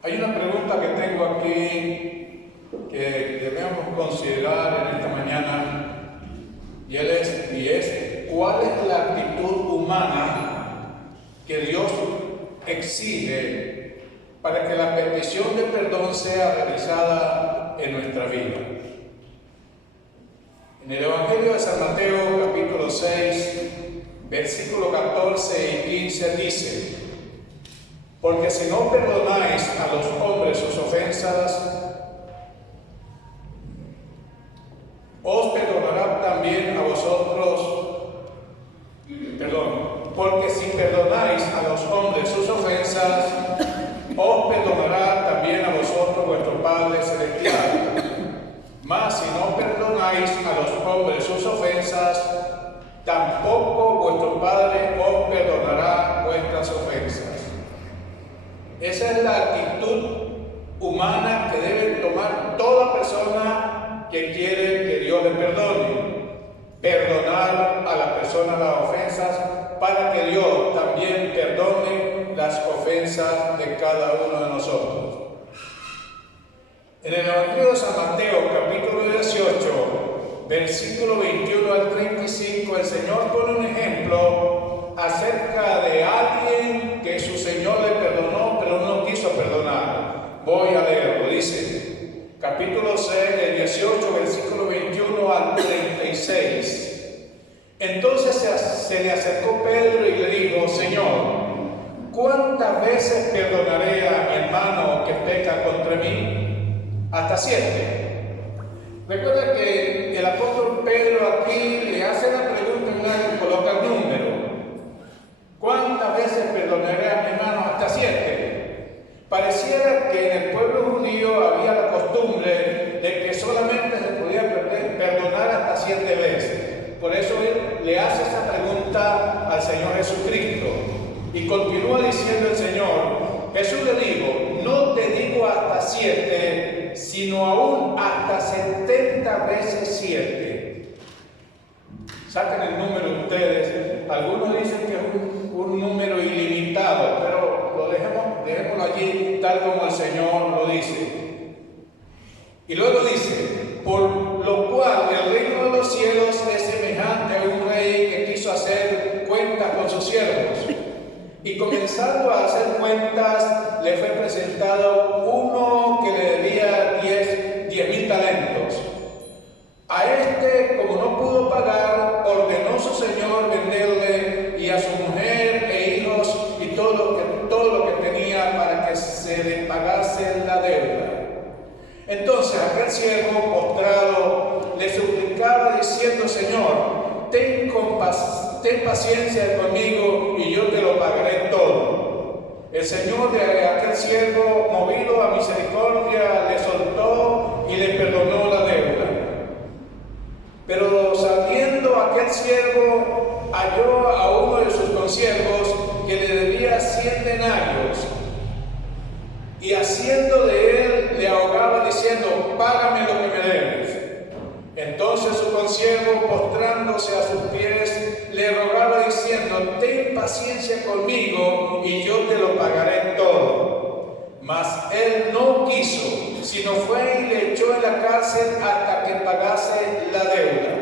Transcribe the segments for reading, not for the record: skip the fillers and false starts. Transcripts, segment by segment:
Hay una pregunta que tengo aquí que debemos considerar en esta mañana y es ¿cuál es la actitud humana que Dios exige para que la petición de perdón sea realizada en nuestra vida? En el Evangelio de San Mateo, capítulo 6, versículo 14 y 15 dice: porque si no perdonáis a los hombres sus ofensas, os perdonará también a vosotros, porque si perdonáis a los hombres sus ofensas, os perdonará también a vosotros vuestro Padre Celestial. Mas si no perdonáis a los hombres sus ofensas, tampoco vuestro Padre os perdonará vuestras ofensas. Esa es la actitud humana que debe tomar toda persona que quiere que Dios le perdone. Perdonar a la persona las ofensas para que Dios también perdone las ofensas de cada uno de nosotros. En el Evangelio de San Mateo, capítulo 18, versículo 21 al 35, el Señor pone un ejemplo acerca de alguien que su Señor le perdonó, pero no quiso perdonar. Voy a leerlo, dice, capítulo 6, del 18, versículo 21 al 36. Entonces se le acercó Pedro y le dijo: Señor, ¿cuántas veces perdonaré a mi hermano que peca contra mí? ¿Hasta 7? Recuerda que el apóstol Pedro aquí le hace la pregunta y nadie coloca el número. ¿Cuántas veces perdonaré a mi hermano? Hasta 7. Pareciera que en el pueblo judío había la costumbre de que solamente se podía perdonar hasta 7 veces. Por eso él le hace esa pregunta al Señor Jesucristo. Y continúa diciendo el Señor, Jesús le dijo: no te digo hasta 7, sino aún hasta 70 veces 7. Saquen el número ustedes. Algunos dicen que es un número ilimitado, pero lo dejémoslo allí tal como el Señor lo dice. Y luego dice: por lo cual el reino de los cielos es semejante a un rey que quiso hacer cuentas con sus siervos. Y comenzando a hacer cuentas, le fue presentado uno que le debía 10,000 talentos. A este, como no pudo pagar, ordenó su señor venderle y a su mujer e hijos y todo lo que tenía para que se le pagase la deuda. Entonces aquel siervo postrado le suplicaba diciendo: Señor, ten paciencia conmigo y yo te lo pagaré todo. El señor de aquel siervo, movido a misericordia, le soltó y le perdonó la deuda. Pero saliendo aquel siervo, halló a uno de sus consiervos que le debía 100 denarios, y haciendo de él le ahogaba diciendo: págame lo que me debes. Entonces su consiervo, postrándose a sus pies, le rogaba diciendo: ten paciencia conmigo y yo te lo pagaré todo. Mas él no quiso, sino fue y le echó en la cárcel hasta que pagase la deuda.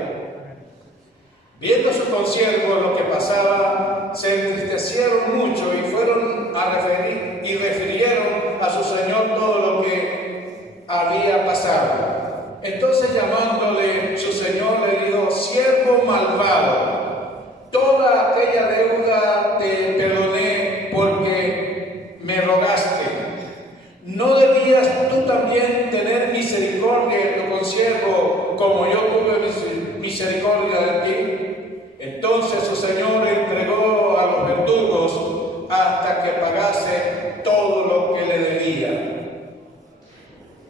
Viendo su consiervo lo que pasaba, se entristecieron mucho y fueron a referir y refirieron a su señor todo lo que había pasado. Entonces, llamándole, su señor le dijo: siervo malvado, toda aquella deuda te perdoné porque me rogaste. ¿No debías tú también tener misericordia de tu consiervo como yo tuve misericordia de ti? Entonces su señor entregó a los verdugos hasta que pagase todo lo que le debía.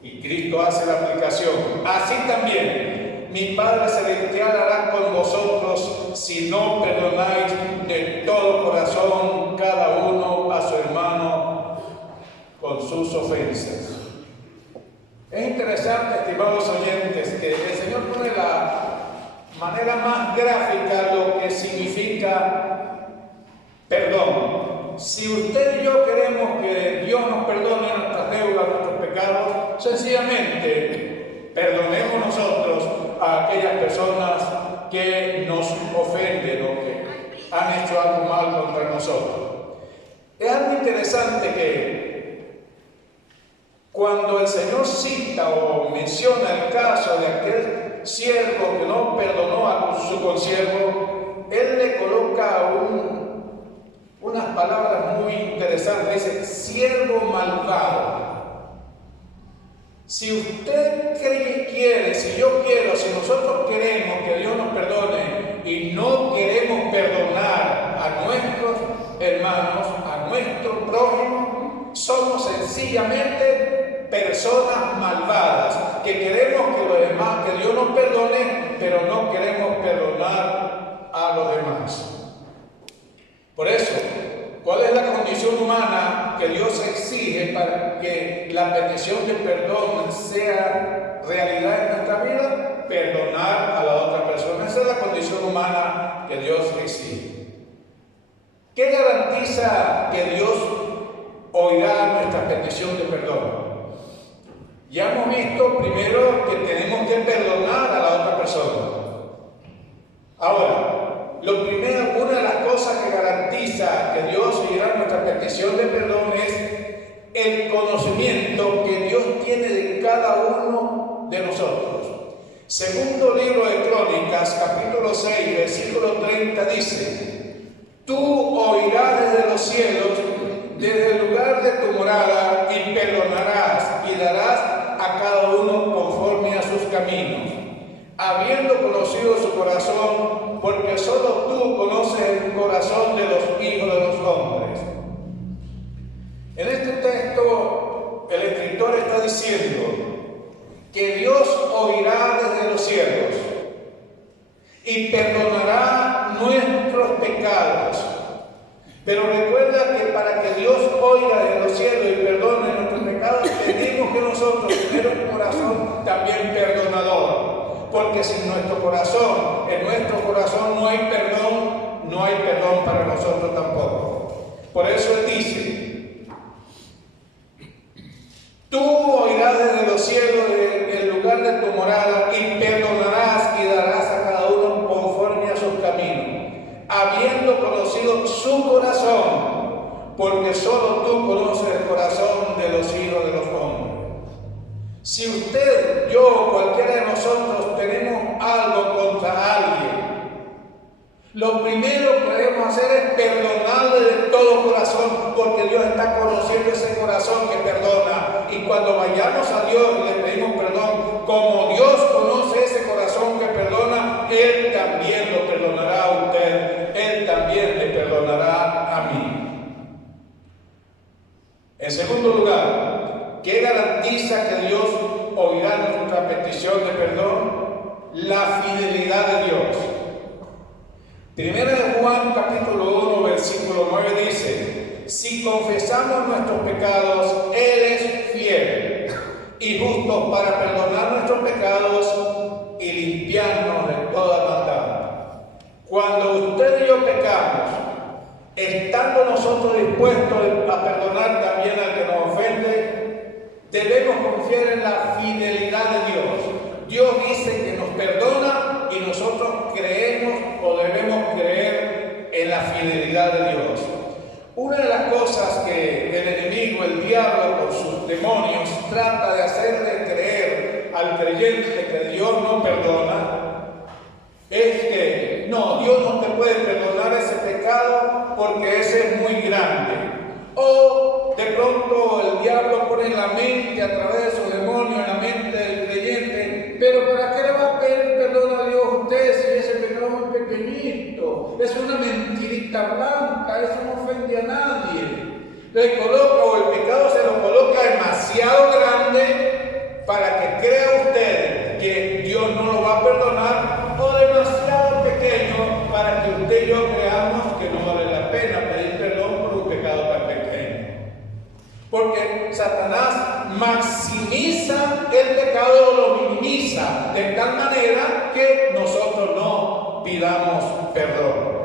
Y Cristo hace la aplicación: así también mi Padre Celestial hará con vosotros si no perdonáis de todo corazón cada uno a su hermano con sus ofensas. Es interesante, estimados oyentes, que el Señor pone la manera más gráfica lo que significa perdón. Si usted y yo queremos que Dios nos perdone nuestras deudas, sencillamente perdonemos nosotros a aquellas personas que nos ofenden o que han hecho algo mal contra nosotros. Es algo interesante que cuando el Señor cita o menciona el caso de aquel siervo que no perdonó a su consiervo, Él le coloca unas palabras muy interesantes. Dice, siervo malvado. Si usted quiere, si yo quiero, si nosotros queremos que Dios nos perdone y no queremos perdonar a nuestros hermanos, a nuestro prójimo, somos sencillamente personas malvadas, que queremos que los demás, que Dios nos perdone, pero no queremos perdonar a los demás. Por eso, ¿cuál es la condición humana que Dios exige para que la petición de perdón sea realidad en nuestra vida? Perdonar a la otra persona. Esa es la condición humana que Dios exige. ¿Qué garantiza que Dios oirá nuestra petición de perdón? Ya hemos visto primero que tenemos que perdonar a la otra persona. Ahora, lo primero, una de las cosas que garantiza que Dios oirá nuestra petición de perdón es el conocimiento que Dios tiene de cada uno de nosotros. Segundo libro de Crónicas, capítulo 6, versículo 30 dice: Tú oirás desde los cielos, desde el lugar de tu morada, y perdonarás y darás a cada uno conforme a sus caminos, habiendo conocido su corazón, porque solo tú conoces el corazón de los hijos de los hombres. En este texto, el escritor está diciendo que Dios oirá desde los cielos y perdonará nuestros pecados. Pero recuerda que para que Dios oiga desde los cielos y perdone nuestros pecados, tenemos que nosotros tener un corazón también perdonador. Porque sin nuestro corazón, en nuestro corazón no hay perdón para nosotros tampoco. Por eso Él dice: Tú oirás desde los cielos, del lugar de tu morada, y perdonarás y darás a cada uno conforme a sus caminos, habiendo conocido su corazón, porque solo tú conoces el corazón de los hijos de los hombres. Si usted, yo, cualquiera de nosotros tenemos algo contra alguien, lo primero que debemos hacer es perdonarle de todo corazón, porque Dios está conociendo ese corazón que perdona. Y cuando vayamos a Dios y le pedimos perdón, como Dios conoce ese corazón que perdona, Él también lo perdonará a usted, Él también le perdonará a mí. En segundo lugar, ¿qué garantiza que Dios oirá nuestra petición de perdón? La fidelidad de Dios. Primera de Juan, capítulo 1, versículo 9 dice: Si confesamos nuestros pecados, Él es fiel y justo para perdonar nuestros pecados y limpiarnos de toda maldad. Cuando usted y yo pecamos, estando nosotros dispuestos a perdonar también al que nos ofende, debemos confiar en la fidelidad de Dios. Dios dice que nos perdona y nosotros creemos o debemos creer en la fidelidad de Dios. Una de las cosas que el enemigo, el diablo, con sus demonios, trata de hacerle creer al creyente que Dios no perdona, es que no, Dios no te puede perdonar ese pecado porque ese es muy grande. O de pronto el diablo pone en la mente, a través de sus demonios, en la mente del creyente: pero ¿para qué le va a pedir perdón a Dios a usted si ese pecado es muy pequeñito? Es una mentirita blanca, eso no ofende a nadie. Le coloca, o el pecado se lo coloca demasiado grande para que crea usted que Dios no lo va a perdonar, o demasiado pequeño para que usted y yo creamos que no vale la pena pedir perdón por un pecado tan pequeño. Porque Satanás maximiza el pecado, lo minimiza de tal manera que nosotros no pidamos perdón.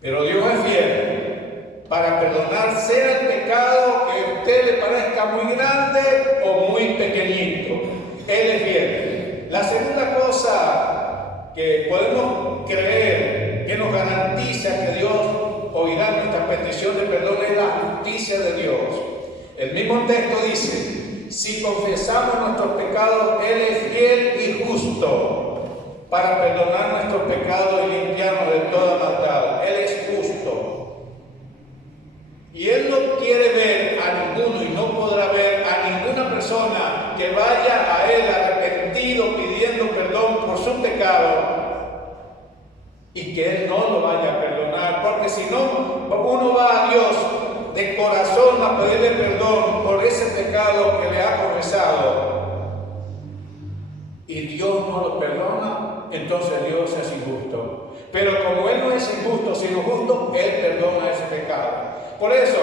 Pero Dios es fiel para perdonar, sea el pecado que a usted le parezca muy grande o muy pequeñito, Él es fiel. La segunda cosa que podemos creer que nos garantiza que Dios oirá nuestra petición de perdón es la justicia de Dios. El mismo texto dice: si confesamos nuestros pecados, Él es fiel y justo para perdonar nuestros pecados y limpiarnos de toda maldad. Él es justo. Y Él no quiere ver a ninguno y no podrá ver a ninguna persona que vaya a Él arrepentido pidiendo perdón por su pecado y que Él no lo vaya a perdonar, porque si no, uno va a Dios de corazón a pedirle perdón por ese pecado que le ha confesado y Dios no lo perdona, entonces Dios es injusto. Pero como Él no es injusto sino justo, Él perdona ese pecado. Por eso,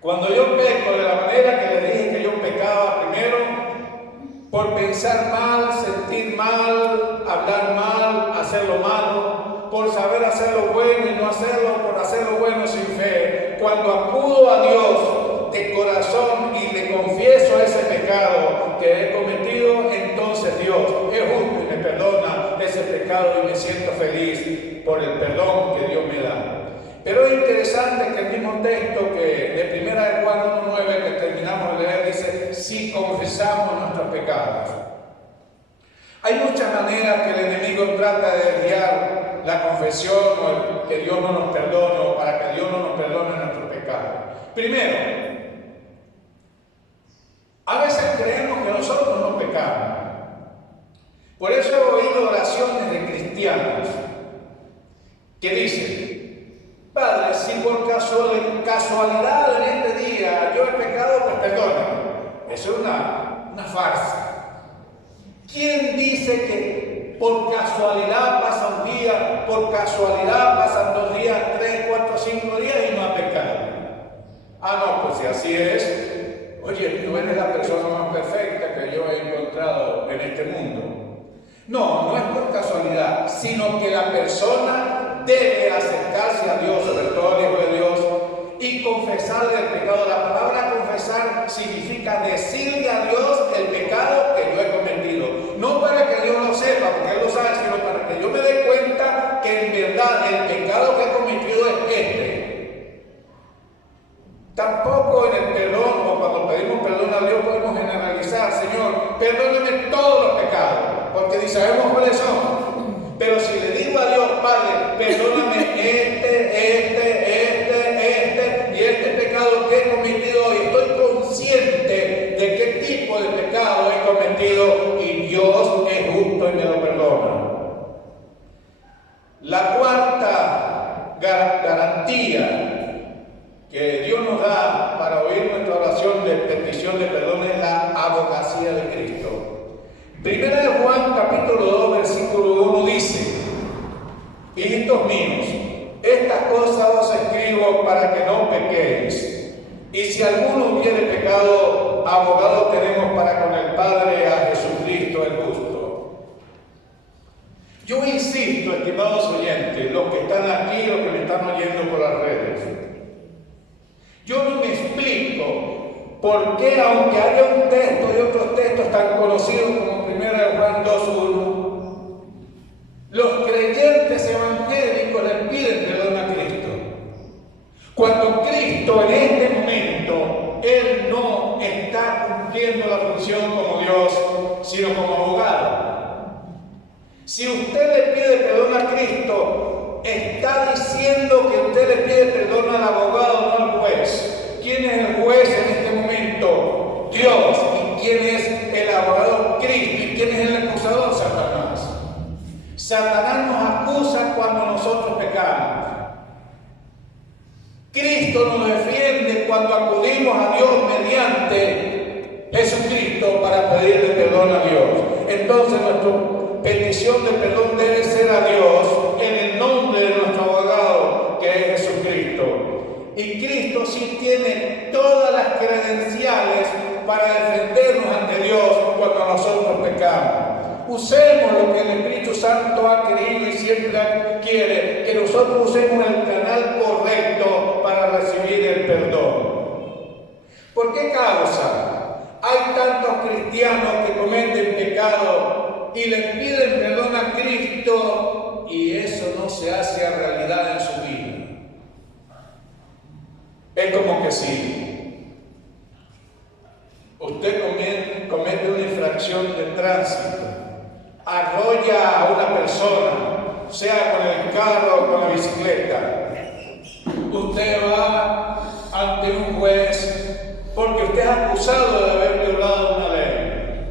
cuando yo peco de la manera que le dije que yo pecaba primero, por pensar mal, sentir mal, hablar mal, hacer lo malo, por saber hacer lo bueno y no hacerlo, por hacer lo bueno sin fe, cuando acudo a Dios de corazón y le confieso ese pecado que he cometido, entonces Dios es justo y me perdona ese pecado y me siento feliz por el perdón que Dios me da. Pero es interesante que el mismo texto que de 1 Juan 1:9 que terminamos de leer dice: si confesamos nuestros pecados. Hay muchas maneras que el enemigo trata de desviar la confesión o que Dios no nos perdone o para que Dios no nos perdone nuestros pecados. Primero, a veces creemos que nosotros no pecamos. Por eso he oído oraciones de cristianos que dicen: Padre, si por casualidad en este día yo he pecado, pues perdóname. Eso es una farsa. ¿Quién dice que por casualidad pasa un día, por casualidad pasan 2 días, 3, 4, 5 días y no ha pecado? Ah, no, pues si así es, oye, tú eres la persona más perfecta que yo he encontrado en este mundo. No, no es por casualidad, sino que la persona debe acercarse a Dios, sobre todo al Hijo de Dios, y confesarle el pecado. La palabra confesar significa decirle a Dios el pecado que yo he cometido. No para que Dios lo sepa, porque Él lo sabe, sino para que yo me dé cuenta que en verdad el pecado que he cometido es este. Tampoco en el perdón, o cuando pedimos perdón a Dios, podemos generalizar: Señor, perdóname todos los pecados, porque ni sabemos cuáles son. Pero si le digo a Dios: Padre, perdóname y este pecado que he cometido, y estoy consciente de qué tipo de pecado he cometido, y Dios es justo y me lo perdona. La cuarta garantía que Dios nos da para oír nuestra oración de petición de perdón es la abogacía de Cristo. Primera de Juan capítulo 2 versículo 1 dice: hijitos míos, estas cosas os escribo para que no pequéis. Y si alguno hubiere pecado, abogado tenemos para con el Padre, a Jesucristo el justo. Yo insisto, estimados oyentes, los que están aquí, los que me están oyendo por las redes, yo no me explico por qué, aunque haya un texto y otros textos tan conocidos como 1 Juan 2:1, los creyentes evangélicos le piden perdón a Cristo, cuando Cristo en este momento, Él no está cumpliendo la función como Dios, sino como abogado. Si usted le pide perdón a Cristo, está diciendo que usted le pide perdón al abogado, no al juez. ¿Quién es el juez en este momento? Dios. ¿Y quién es el abogado? Cristo. ¿Y quién es el acusador? Satanás. Satanás nos acusa cuando nosotros pecamos. Cristo nos defiende cuando acudimos a Dios mediante Jesucristo para pedirle perdón a Dios. Entonces nuestra petición de perdón debe ser a Dios en el nombre de nuestro abogado, que es Jesucristo. Y Cristo sí tiene todas las credenciales para defendernos ante Dios cuando nosotros pecamos. Usemos lo que el Espíritu Santo ha querido y siempre quiere, que nosotros usemos el canal correcto para recibir el perdón. ¿Por qué causa hay Es como que si usted comete una infracción de tránsito, arrolla a una persona, sea con el carro o con la bicicleta, usted va ante un juez porque usted es acusado de haber violado una ley.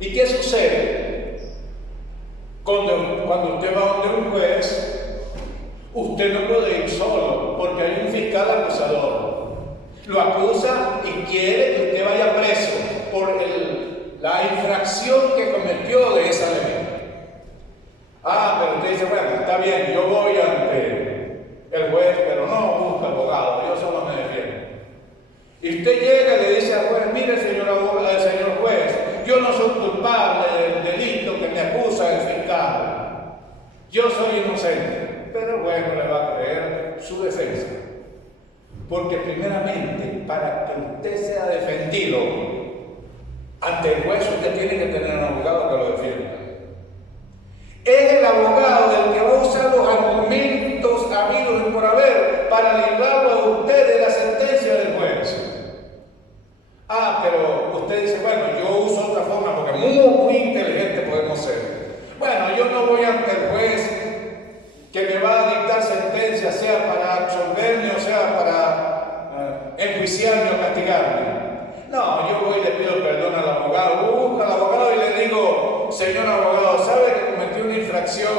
¿Y qué sucede? Cuando usted va ante un juez, usted no puede ir solo porque hay un fiscal acusador. Lo acusa y quiere que usted vaya preso por la infracción que cometió de esa ley. Pero usted dice, bueno, está bien, yo voy ante el juez, pero no busca abogado, yo solo me defiendo. Y usted llega y le dice al juez, mire señor juez, yo no soy culpable del delito que me acusa el fiscal. Yo soy inocente. Pero bueno, le va a creer su defensa. Porque primeramente, para que usted sea defendido ante el juez, usted tiene que tener un abogado que lo defienda. Es el abogado del que va a usar los argumentos habidos y por haber para librarlo a usted de la sentencia del juez. Pero usted dice, bueno, yo uso otra forma porque muy inteligente podemos ser. Bueno, yo no voy ante el juez que me va a dictar sentencia, sea para absolverme o sea para enjuiciarme o castigarme. No, yo voy y le pido perdón al abogado, busco al abogado y le digo, señor abogado, ¿sabe que cometí una infracción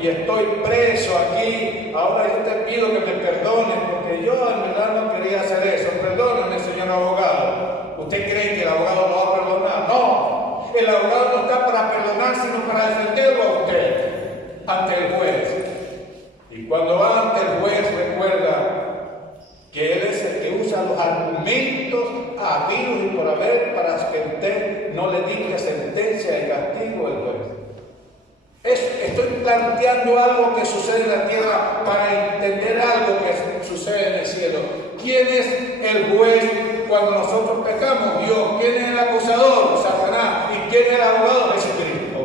y estoy preso aquí? Ahora yo te pido que me perdone porque yo en verdad no quería hacer eso. Perdóname, señor abogado. ¿Usted cree que el abogado lo va a perdonar? No, el abogado no está para perdonar, sino para defenderlo a usted ante el juez. Y cuando va ante el juez, recuerda que él es el que usa los argumentos habidos y por haber para que usted no le dicte sentencia de castigo al juez. Estoy planteando algo que sucede en la tierra para entender algo que sucede en el cielo. ¿Quién es el juez cuando nosotros pecamos? Dios. ¿Quién es el acusador? Satanás. ¿Y quién es el abogado? Jesucristo.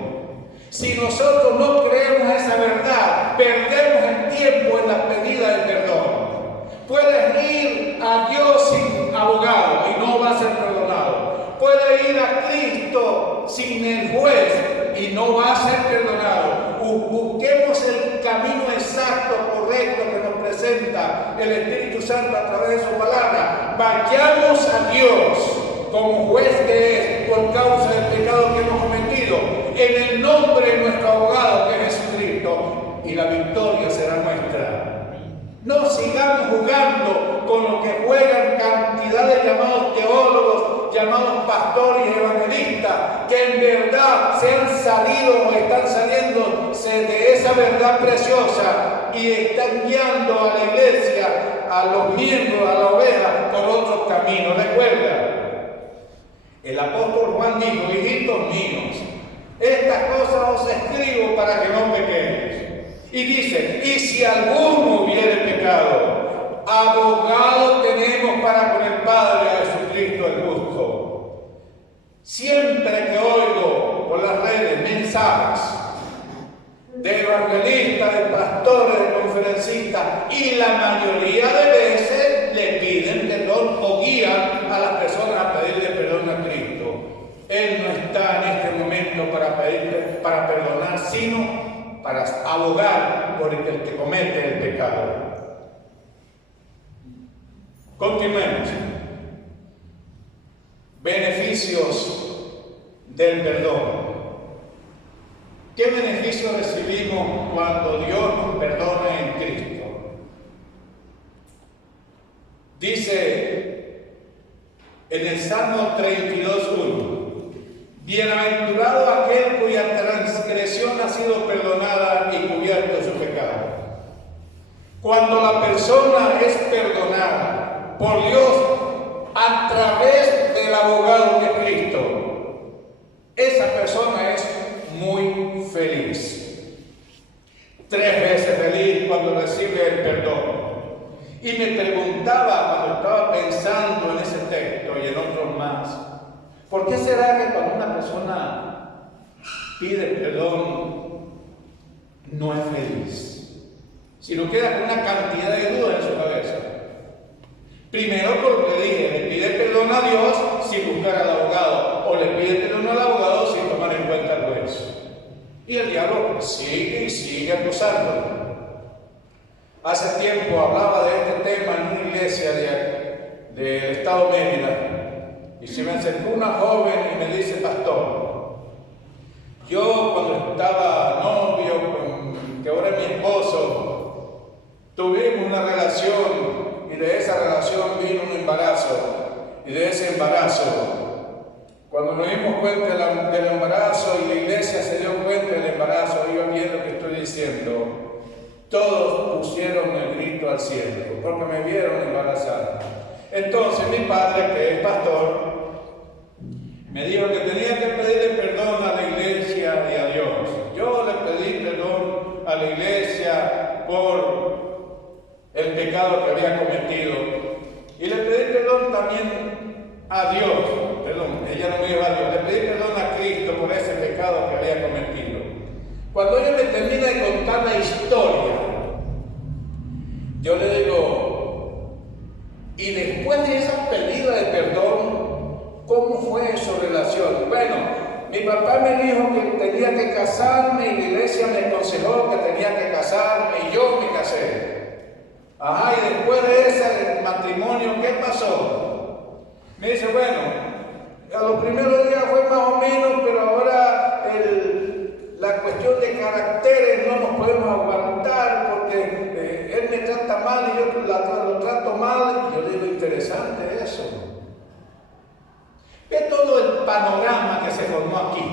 Si nosotros no creemos esa verdad, perdemos el tiempo en la pedida de perdón. Puedes ir a Dios sin abogado y no va a ser perdonado. Puedes ir a Cristo sin el juez y no va a ser perdonado. Busquemos el camino exacto, correcto que nos presenta el Espíritu Santo a través de su palabra. Vayamos a Dios como juez que es por causa del pecado que hemos cometido, en el nombre de nuestro abogado que es Jesucristo, y la victoria será nuestra. No sigamos jugando con lo que juegan cantidad de llamados teólogos, llamados pastores y evangelistas, que en verdad se han salido o están saliendo de esa verdad preciosa y están guiando a la iglesia, a los miembros, a la oveja, por otros caminos. Recuerda, el apóstol Juan dijo, hijitos míos, estas cosas os escribo para que no pequéis. Y dice, y si alguno hubiere pecado, abogado tenemos para con el Padre, a Jesucristo el justo. Siempre que oigo por las redes mensajes de evangelistas, de pastores, de conferencistas, y la mayoría de veces le piden perdón o guían a las personas a pedirle perdón a Cristo. Él no está en este momento para perdonar, sino para abogar por el que comete el pecado. Continuemos. Beneficios del perdón. ¿Qué beneficios recibimos cuando Dios nos perdona en Cristo? Dice en el Salmo 32:1, bienaventurado aquel cuya transgresión ha sido perdonada y cubierto su pecado. Cuando la persona es perdonada por Dios a través del abogado de Cristo, esa persona es muy feliz. 3 veces feliz cuando recibe el perdón. Y me preguntaba cuando estaba pensando en ese texto y en otros más, ¿por qué será que cuando una persona pide perdón no es feliz? Si no queda con una cantidad de dudas en su cabeza. Primero, por lo que dije, le pide perdón a Dios sin buscar al abogado, o le pide perdón al abogado sin tomar en cuenta al juez. Y el diablo sigue y sigue acusándolo. Hace tiempo hablaba de este tema en una iglesia del estado Mérida, y se me acercó una joven y me dice: pastor, yo cuando estaba novio con que ahora es mi esposo, tuvimos una relación, y de esa relación vino un embarazo, y de ese embarazo, cuando nos dimos cuenta del embarazo y la iglesia se dio cuenta del embarazo, iba viendo lo que estoy diciendo, todos pusieron el grito al cielo, porque me vieron embarazada. Entonces mi padre, que es pastor, me dijo que tenía que pedirle perdón a la iglesia y a Dios. Yo le pedí perdón a la iglesia por el pecado que había cometido. Y le pedí perdón también a Dios. Perdón, ella no me dijo a Dios. Le pedí perdón a Cristo por ese pecado que había cometido. Cuando ella me termina de contar la historia, yo le digo: y después de esa pedida de perdón, ¿cómo fue su relación? Bueno, mi papá me dijo que tenía que casarme y la iglesia me aconsejó que tenía que casarme y yo me casé. Ajá, y después de ese matrimonio, ¿qué pasó? Me dice: bueno, a los primeros días fue más o menos, pero ahora la cuestión de caracteres no nos podemos aguantar porque él me trata mal y yo lo trato mal. Y yo le digo: interesante eso. Ve todo el panorama que se formó aquí.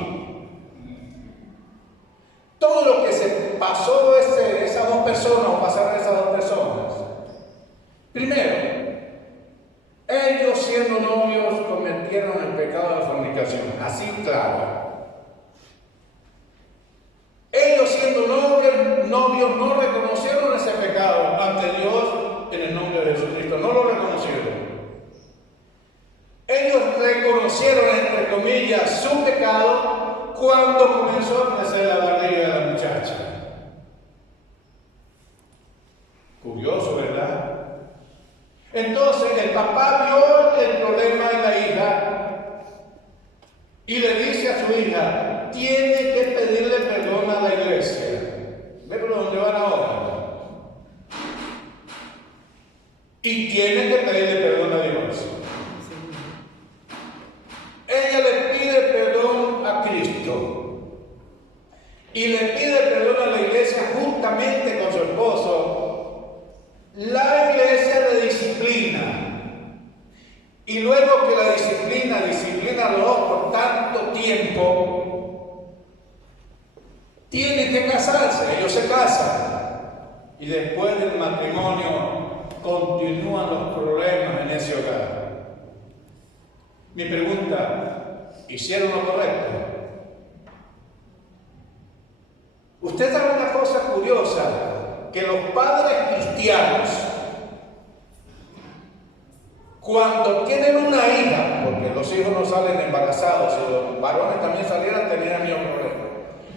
Todo lo que se pasó esas dos personas o pasaron esas dos personas. Primero, ellos siendo novios cometieron el pecado de fornicación. Así claro. Ellos siendo novios no reconocieron ese pecado ante Dios en el nombre de Jesucristo. No lo reconocieron. Ellos reconocieron, entre comillas, su pecado cuando comenzó a crecer la barriga de la muchacha. Curioso, ¿verdad? Entonces el papá vio el problema de la hija y le dice a su hija: tiene que pedirle perdón a la iglesia. ¿Ve por dónde van ahora? Y tiene que pedirle perdón a Dios. Ella le pide perdón a Cristo y le pide perdón a la iglesia juntamente con su esposo. La iglesia le disciplina, y luego que la disciplina a los dos por tanto tiempo, tienen que casarse. Ellos se casan y después del matrimonio continúan los problemas en ese hogar. Mi pregunta: ¿hicieron lo correcto? Usted sabe una cosa curiosa, que los padres cristianos, cuando tienen una hija, porque los hijos no salen embarazados, si los varones también salieran, tenían el mismo problema.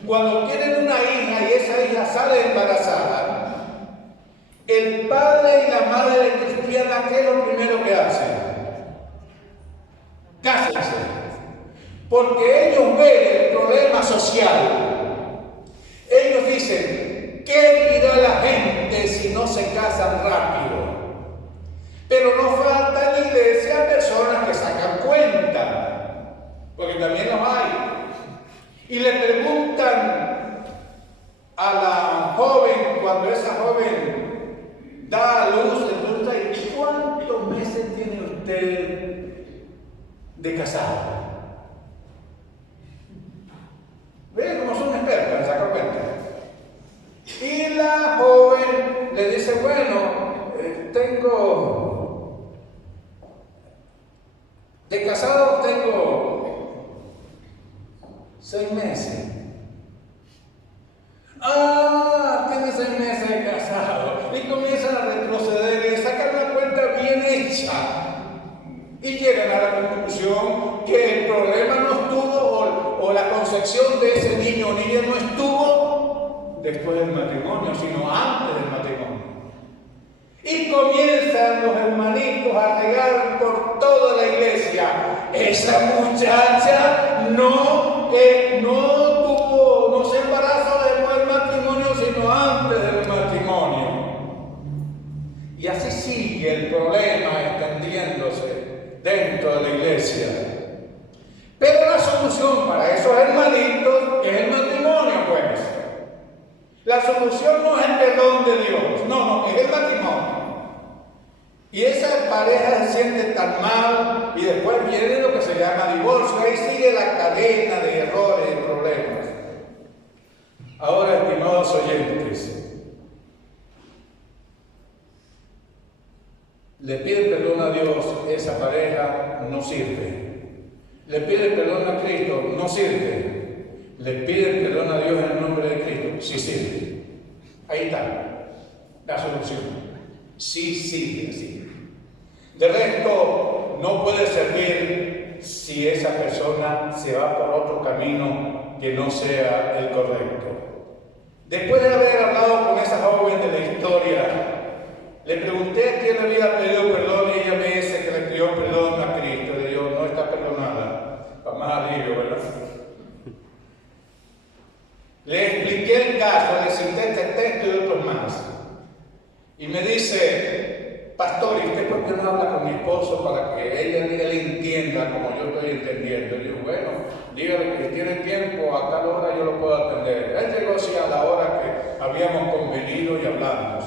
Cuando tienen una hija y esa hija sale embarazada, el padre y la madre cristiana, ¿qué es lo primero que hacen? Cásense, porque ellos ven el problema social. Ellos dicen: ¿qué dirá la gente si no se casan rápido? Pero no falta en la iglesia personas que sacan cuenta, porque también los hay, y le preguntan a la joven, cuando esa joven da a luz, le pregunta: ¿y cuántos meses tiene usted de casado? ¿Ven cómo son expertos en sacar cuenta? Y la joven le dice: bueno, de casado tengo 6 meses. Ah, tiene 6 meses de casado. Y comienzan a retroceder y sacan una cuenta bien hecha. Y llegan a la conclusión que el problema no estuvo, o la concepción de ese niño o niña no estuvo después del matrimonio, sino antes del matrimonio. Y comienzan los hermanitos a esa muchacha no se embarazó después del matrimonio, sino antes del matrimonio. Y así sigue el problema extendiéndose dentro de la iglesia. Pero la solución para esos hermanitos es el matrimonio, pues. La solución no es el perdón de Dios, no, es el matrimonio. Y esa pareja se siente tan mal y después viene lo que se llama divorcio. Ahí sigue la cadena de errores y problemas. Ahora, estimados oyentes, le pide perdón a Dios, esa pareja no sirve. Le pide perdón a Cristo, no sirve. Le pide perdón a Dios en el nombre de Cristo, sí sirve. Ahí está la solución. Sí sirve, así. De resto, no puede servir si esa persona se va por otro camino que no sea el correcto. Después de haber hablado con esa joven de la historia, le pregunté a quién le había pedido perdón y ella me dice que le pidió perdón a Cristo. Le digo, no está perdonada. Para más alivio, ¿verdad? Le expliqué el caso, le cité este texto y otros más. Y me dice, pastor, ¿y usted por qué no habla con mi esposo para que él entienda como yo estoy entendiendo? Y yo digo, bueno, dígale que si tiene tiempo, a tal hora yo lo puedo atender. Él llegó así a la hora que habíamos convenido y hablamos.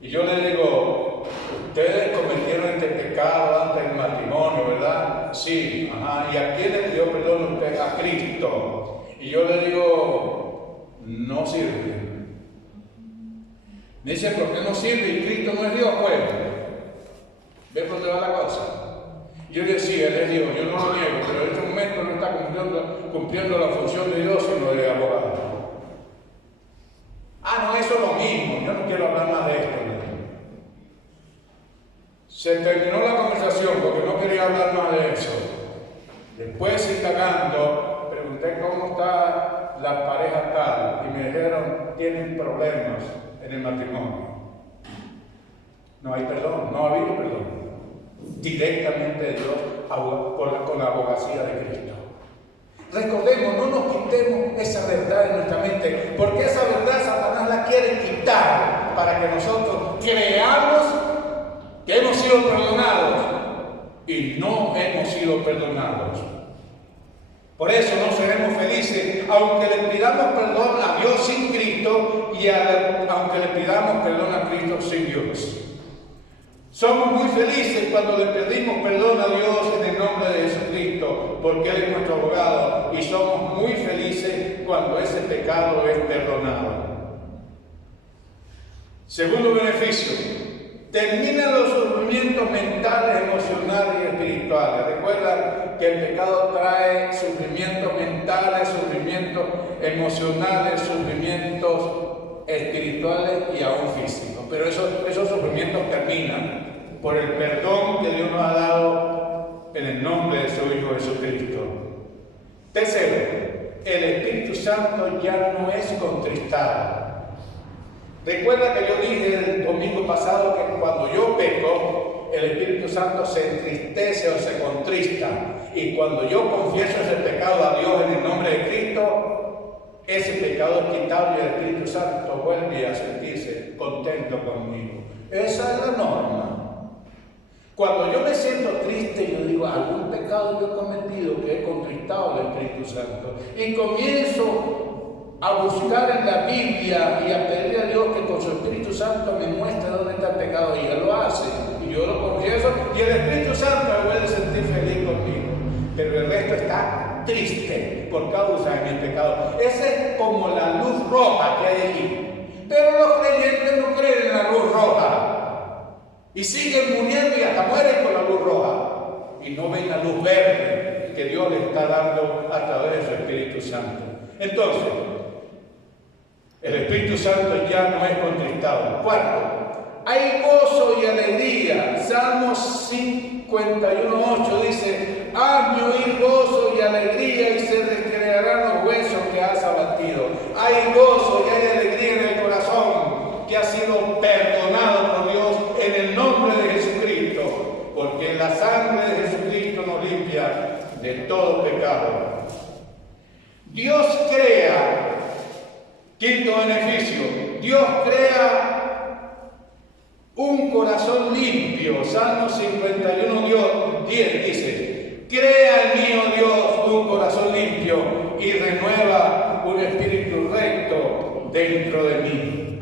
Y yo le digo, ustedes cometieron este pecado antes del matrimonio, ¿verdad? Sí, ajá. ¿Y a quién le pidió perdón usted? A Cristo. Y yo le digo, no sirve. Me dice, ¿por qué no sirve? Y Cristo no es Dios, pues. ¿Ves por dónde va la cosa? Yo le decía, Él es Dios, yo no lo niego, pero en este momento no está cumpliendo la función de Dios, sino de abogado. No, eso es lo mismo, yo no quiero hablar más de esto. Se terminó la conversación porque no quería hablar más de eso. Después, indagando, pregunté cómo está la pareja tal y me dijeron, tienen problemas en el matrimonio. No hay perdón, no ha habido perdón. Directamente de Dios con la abogacía de Cristo. Recordemos, no nos quitemos esa verdad en nuestra mente, porque esa verdad Satanás la quiere quitar para que nosotros creamos que hemos sido perdonados y no hemos sido perdonados. Por eso no seremos felices, aunque le pidamos perdón a Dios sin Cristo y aunque le pidamos perdón a Cristo sin Dios. Somos muy felices cuando le pedimos perdón a Dios en el nombre de Jesucristo, porque Él es nuestro abogado, y somos muy felices cuando ese pecado es perdonado. Segundo beneficio, terminan los sufrimientos mentales, emocionales y espirituales. Recuerda que el pecado trae sufrimientos mentales, sufrimientos emocionales, sufrimientos espirituales y aún físicos. Pero esos sufrimientos terminan por el perdón que Dios nos ha dado en el nombre de su Hijo Jesucristo. Tercero, el Espíritu Santo ya no es contristado. Recuerda que yo dije el domingo pasado que cuando yo peco, el Espíritu Santo se entristece o se contrista. Y cuando yo confieso ese pecado a Dios en el nombre de Cristo, ese pecado es quitado y el Espíritu Santo vuelve a sentirse contento conmigo. Esa es la norma. Cuando yo me siento triste, yo digo, algún pecado yo he cometido que he contristado al Espíritu Santo. Y comienzo a buscar en la Biblia y a pedirle a Dios que con su Espíritu Santo me muestre dónde está el pecado. Y Él lo hace. Y yo lo confieso. Y el Espíritu Santo me vuelve a sentir feliz conmigo. Pero el resto está triste por causa de mi pecado. Esa es como la luz roja que hay allí. Pero los creyentes no creen en la luz roja. Y siguen muriendo y hasta mueren con la luz roja. Y no ven la luz verde que Dios les está dando a través de su Espíritu Santo. Entonces, el Espíritu Santo ya no es contristado. Cuarto, hay gozo y alegría. Salmos 51:8 dice, hazme oír gozo y alegría y se recrearán los huesos que has abatido. Hay gozo y hay alegría en el corazón que ha sido perdonado por Dios en el nombre de Jesucristo, porque la sangre de Jesucristo nos limpia de todo pecado. Dios crea, quinto beneficio, Dios crea un corazón limpio. Salmo 51, 10 dice: crea en mí, oh Dios, un corazón limpio y renueva un espíritu recto dentro de mí.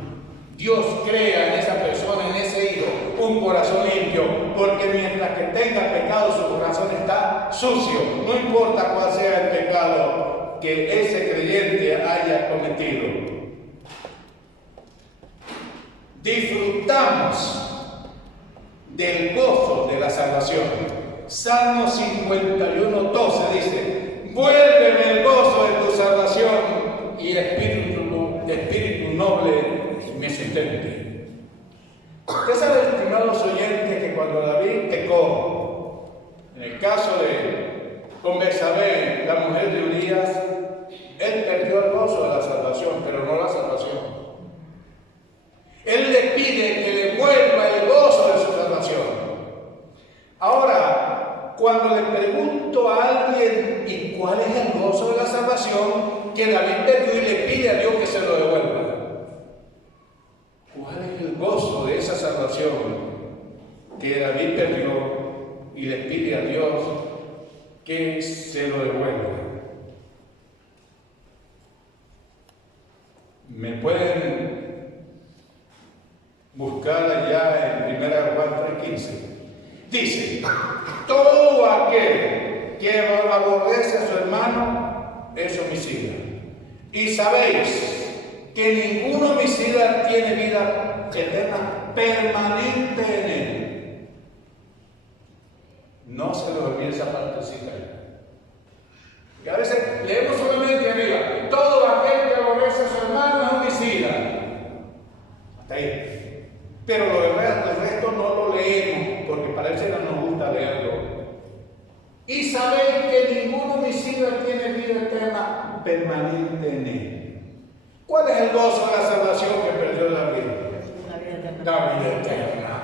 Dios crea en esa persona, en ese hijo, un corazón limpio, porque mientras que tenga pecado, su corazón está sucio. No importa cuál sea el pecado que ese creyente haya cometido. Disfrutamos del gozo de la salvación. Salmo 51, 12 dice: vuélveme el gozo de tu salvación y espíritu noble me sustente. Usted sabe, estimados oyentes, que cuando David pecó, en el caso con Betsabé, la mujer de Urías, él perdió el gozo de la salvación, pero no la salvación. Él le pide que le vuelva el gozo de su salvación. Ahora, cuando le pregunto a alguien, ¿y cuál es el gozo de la salvación que David perdió? Y le pide a Dios que se lo devuelva. ¿Cuál es el gozo de esa salvación que David perdió y le pide a Dios que se lo devuelva? Me pueden buscar allá en 1 Juan 3:15. Dice: todo aquel que aborrece a su hermano es homicida. Y sabéis que ningún homicida tiene vida eterna permanente en él. No se lo olvide esa partecita. Y a veces leemos solamente arriba: todo aquel que aborrece a su hermano es homicida. Hasta ahí. Pero el resto no lo leemos, porque parece que no nos gusta leerlo. Y sabéis que ningún homicida tiene vida eterna permanente en él. ¿Cuál es el gozo de la salvación que perdió David? La vida eterna.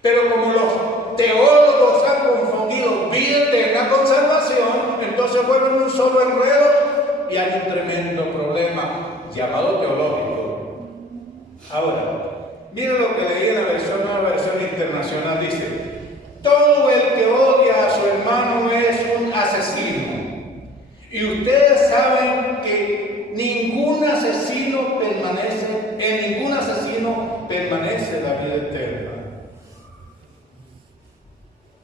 Pero como los teólogos han confundido vida eterna con salvación, entonces vuelven un solo enredo y hay un tremendo problema llamado teológico. Ahora, miren lo que leí en la nueva versión internacional. Dice: todo el que odia a su hermano es un asesino. Y ustedes saben que en ningún asesino permanece la vida eterna.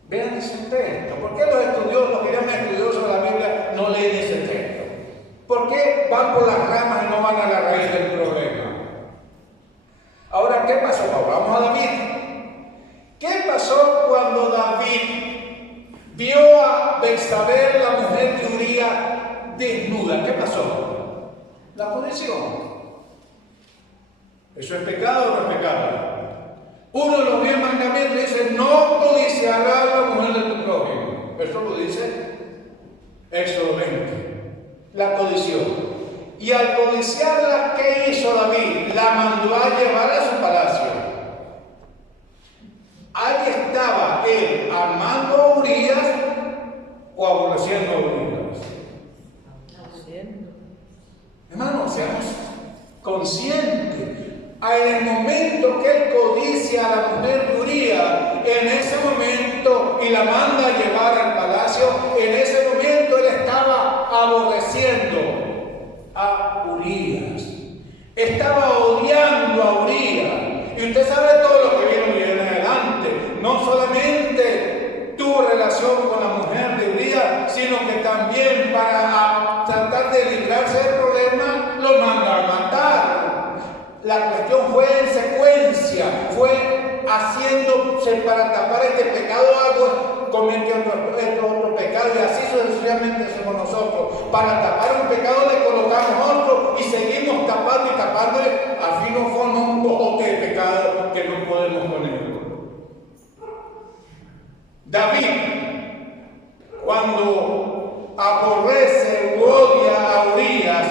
Vean ese texto. ¿Por qué los que llaman estudiosos de la Biblia no leen ese texto? ¿Por qué van por las ramas y no van a la raíz del problema? Ahora, ¿qué pasó? Vamos a David. ¿Qué pasó cuando David vio a Betsabé, la mujer de Urías, desnuda? ¿Qué pasó? La codició. ¿Eso es pecado o no es pecado? Uno de los 10 mandamientos dice: no codiciarás a la mujer de tu prójimo. Eso lo dice Éxodo 20. La codició. Y al codiciarla, ¿qué hizo David? La mandó a llevar a su palacio. Ahí estaba él amando a Urías o aborreciendo a Urías. Hermanos, seamos conscientes. En el momento que él codicia a la mujer de Urías, en ese momento, y la manda a llevar al palacio, en ese momento él estaba aborreciendo a Urías. Estaba odiando a Urías. Y usted sabe todo lo que viene en adelante. No solamente tuvo relación con la mujer de Urías, sino que también para tratar de librarse del problema, lo manda a matar. La cuestión fue en secuencia, fue haciéndose para tapar este pecado, algo comete otro pecado, y así sucesivamente hacemos nosotros. Para tapar un pecado le colocamos otro y seguimos tapando y tapándole, al fin nos forma un bojote de pecado que no podemos ponerlo. David, cuando aborrece u odia a Urías,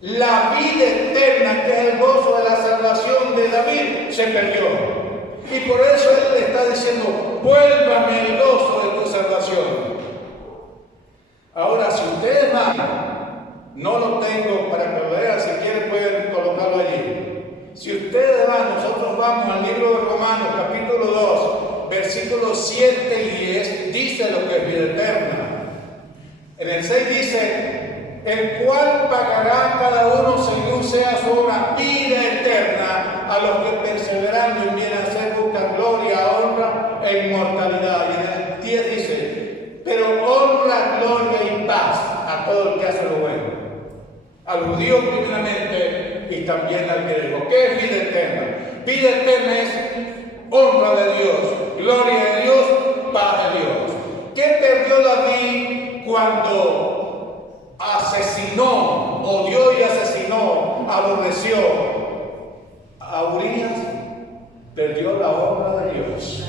la vida eterna, que es el gozo de la salvación de David, se perdió. Y por eso él le está diciendo: vuélvame el gozo de tu salvación. Ahora, si ustedes van, no lo tengo para que lo vean, si quieren pueden colocarlo allí. Si ustedes van, nosotros vamos al libro de Romanos, capítulo 2, versículos 7 y 10, dice lo que es vida eterna. En el 6 dice, el cual pagará cada uno según sea su obra, vida eterna, a los que perseverando y vienen a hacer buscan gloria, honra e inmortalidad. Y en el 10 dice, pero honra, gloria y paz a todo el que hace lo bueno, al judío primeramente y también al griego. ¿Qué es vida eterna? Vida eterna es honra de Dios, gloria de Dios, paz de Dios. ¿Qué perdió David cuando asesinó, odió y asesinó, aborreció a Urías? Perdió la honra de Dios,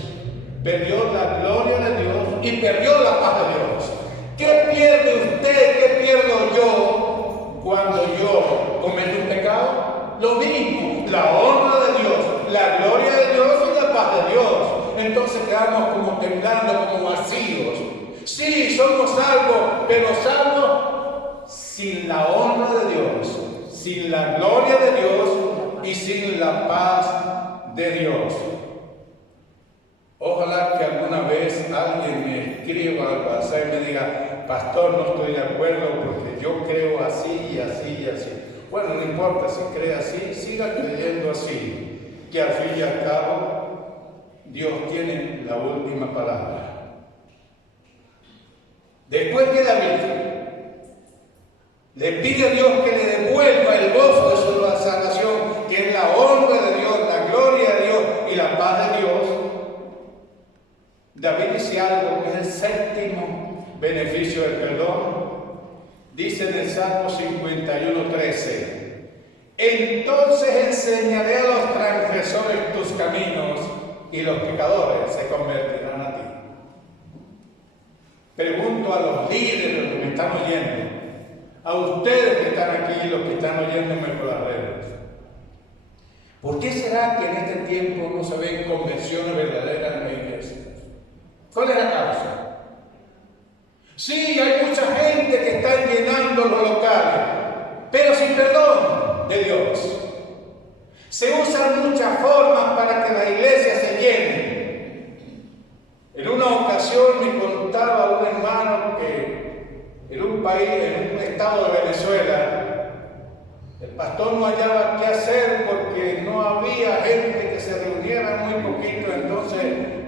perdió la gloria de Dios y perdió la paz de Dios. ¿Qué pierde usted? ¿Qué pierdo yo cuando yo cometo un pecado? Lo mismo, la honra de Dios, la gloria de Dios y la paz de Dios. Entonces quedamos como temblando, como vacíos. Sí, somos salvos, pero salvos sin la honra de Dios, sin la gloria de Dios y sin la paz de Dios. Ojalá que alguna vez alguien me escriba al WhatsApp y me diga, pastor, no estoy de acuerdo porque yo creo así y así y así. Bueno, no importa si cree así, siga creyendo así, que al fin y al cabo Dios tiene la última palabra. Después que David le pide a Dios que le devuelva el gozo de su salvación, que es la honra de Dios, la gloria de Dios y la paz de Dios, David dice algo que es el séptimo beneficio del perdón. Dice en el Salmo 51:13, entonces enseñaré a los transgresores tus caminos y los pecadores se convertirán a ti. Pregunto a los líderes, los que me están oyendo, a ustedes que están aquí y los que están oyéndome por las redes, ¿por qué será que en este tiempo no se ven conversiones verdaderas en la iglesia? ¿Cuál es la causa? Sí, hay mucha gente que está llenando los locales, pero sin perdón de Dios. Se usan muchas formas para que la iglesia se llene. En una ocasión me contaba un hermano que en un país, en un estado de Venezuela, el pastor no hallaba qué hacer porque no había gente que se reuniera, muy poquito. Entonces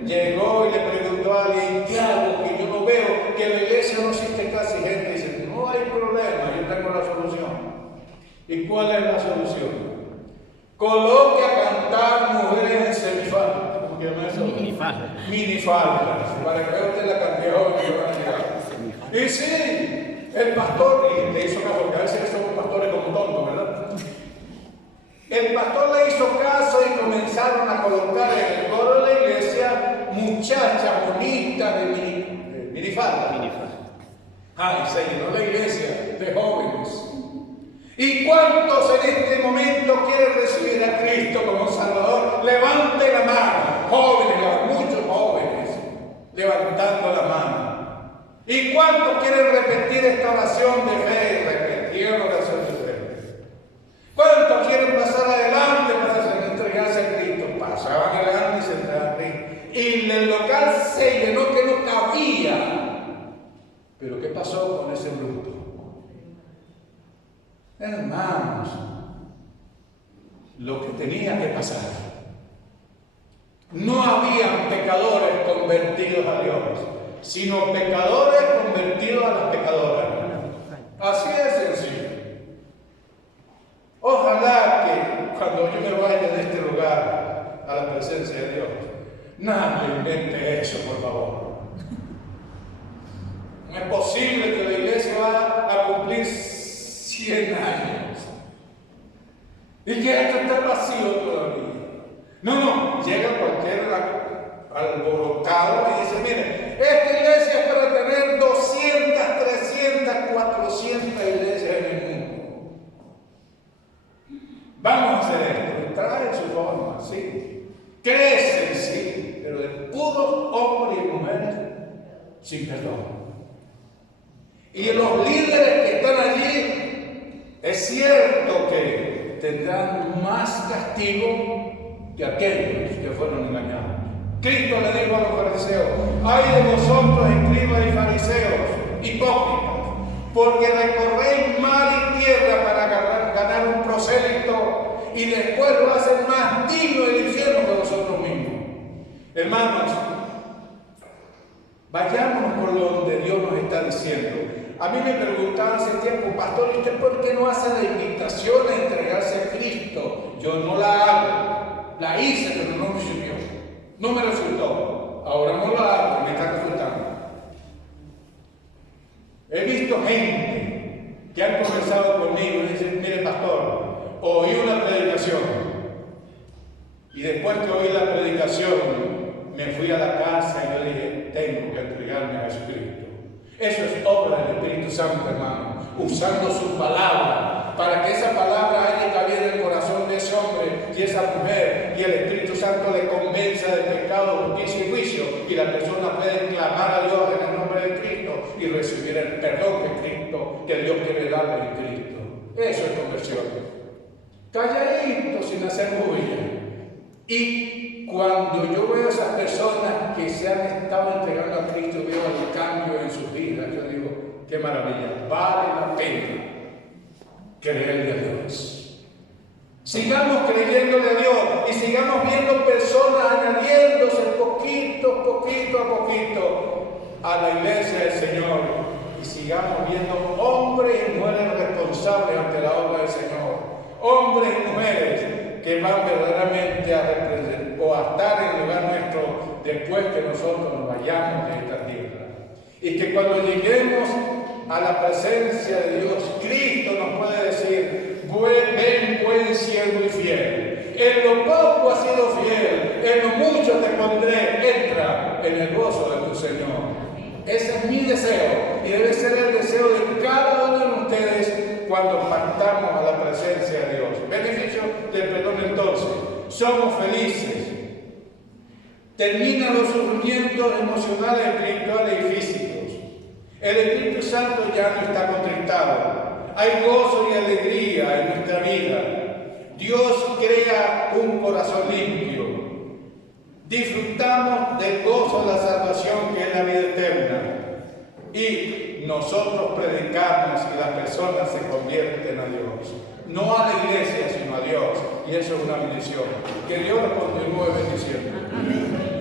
llegó y le preguntó a alguien, ¿qué hago? Que yo no veo, que en la iglesia no existe casi gente. Y dice, no hay problema, yo tengo la solución. ¿Y cuál es la solución? Coloque a cantar mujeres en semifalda. ¿Cómo que llama eso? Minifaldas. Para que vea usted la cantidad que van a llegar. Y sí, el pastor, y le hizo caso, porque a veces somos pastores como tontos, ¿verdad? El pastor le hizo caso y comenzaron a colocar en el coro de la iglesia muchachas bonitas de minifalda. Ay, se llenó la iglesia de jóvenes. ¿Y cuántos en este momento quieren recibir a Cristo como Salvador? Levante la mano, jóvenes, muchos jóvenes, levantando la mano. ¿Y cuántos quieren repetir esta oración de fe? Repetir la oración de fe. ¿Cuántos quieren pasar adelante para entregarse a Cristo? Pasaban adelante y se entregaban a Cristo. Y el local se llenó que no cabía. Pero ¿qué pasó con ese bruto? Hermanos, lo que tenía que pasar. No habían pecadores convertidos a Dios, sino pecadores convertidos a las pecadoras. Así es sencillo. Ojalá que cuando yo me vaya de este lugar a la presencia de Dios, nadie invente eso, por favor. No es posible que la iglesia va a cumplir 100 años y que esto está vacío todavía. No, llega cualquier alborotado y dice, mire, esta iglesia es para tener 200, 300, 400 iglesias en el mundo. Vamos a hacer esto, trae su forma, sí. Crecen, sí, pero de puros hombres y mujeres sin perdón. Y los líderes que están allí, es cierto que tendrán más castigo que aquellos que fueron engañados. Cristo le dijo a los fariseos: ay de vosotros, escribas y fariseos, hipócritas, porque recorréis mar y tierra para ganar un prosélito y después lo hacen más digno del infierno que vosotros mismos. Hermanos, vayámonos por donde Dios nos está diciendo. A mí me preguntaban hace tiempo: pastor, ¿y usted por qué no hace la invitación a entregarse a Cristo? Yo no la hago. La hice, pero no me sirvió. No me resultó. Ahora no la hago, me está resultando. He visto gente que han conversado conmigo y dicen: mire, pastor, oí una predicación. Y después que oí la predicación, me fui a la casa y yo dije: tengo que entregarme a Jesucristo. Eso es obra del Espíritu Santo, hermano, usando su palabra, para que esa palabra haya cabido en el corazón de ese hombre y esa mujer, y el Espíritu Santo le convenza de pecado, justicia y juicio, y la persona puede clamar a Dios en el nombre de Cristo y recibir el perdón de Cristo, que Dios quiere darle en Cristo. Eso es conversión. Calladito, sin hacer bulla. Y cuando yo veo a esas personas que se han estado entregando a Cristo, veo el cambio en sus vidas, yo digo: qué maravilla, vale la pena creerle a Dios. Sigamos creyéndole a Dios y sigamos viendo personas añadiéndose poquito a poquito a la iglesia del Señor, y sigamos viendo hombres y mujeres responsables ante la obra del Señor, hombres y mujeres que van verdaderamente a representar o a estar en el lugar nuestro después que nosotros nos vayamos de esta tierra. Y que cuando lleguemos a la presencia de Dios, Cristo nos puede decir: ven, buen siervo y fiel. En lo poco has sido fiel, en lo mucho te pondré. Entra en el gozo de tu Señor. Ese es mi deseo y debe ser el deseo de cada uno de ustedes cuando partamos a la presencia de Dios. Beneficio del perdón, entonces: somos felices. Terminan los sufrimientos emocionales, espirituales y físicos. El Espíritu Santo ya no está contristado. Hay gozo y alegría en nuestra vida. Dios crea un corazón limpio. Disfrutamos del gozo de la salvación, que es la vida eterna. Y nosotros predicamos y las personas se convierten a Dios. No a la iglesia, sino a Dios. Y eso es una bendición. Que Dios nos continúe bendiciendo. Amén.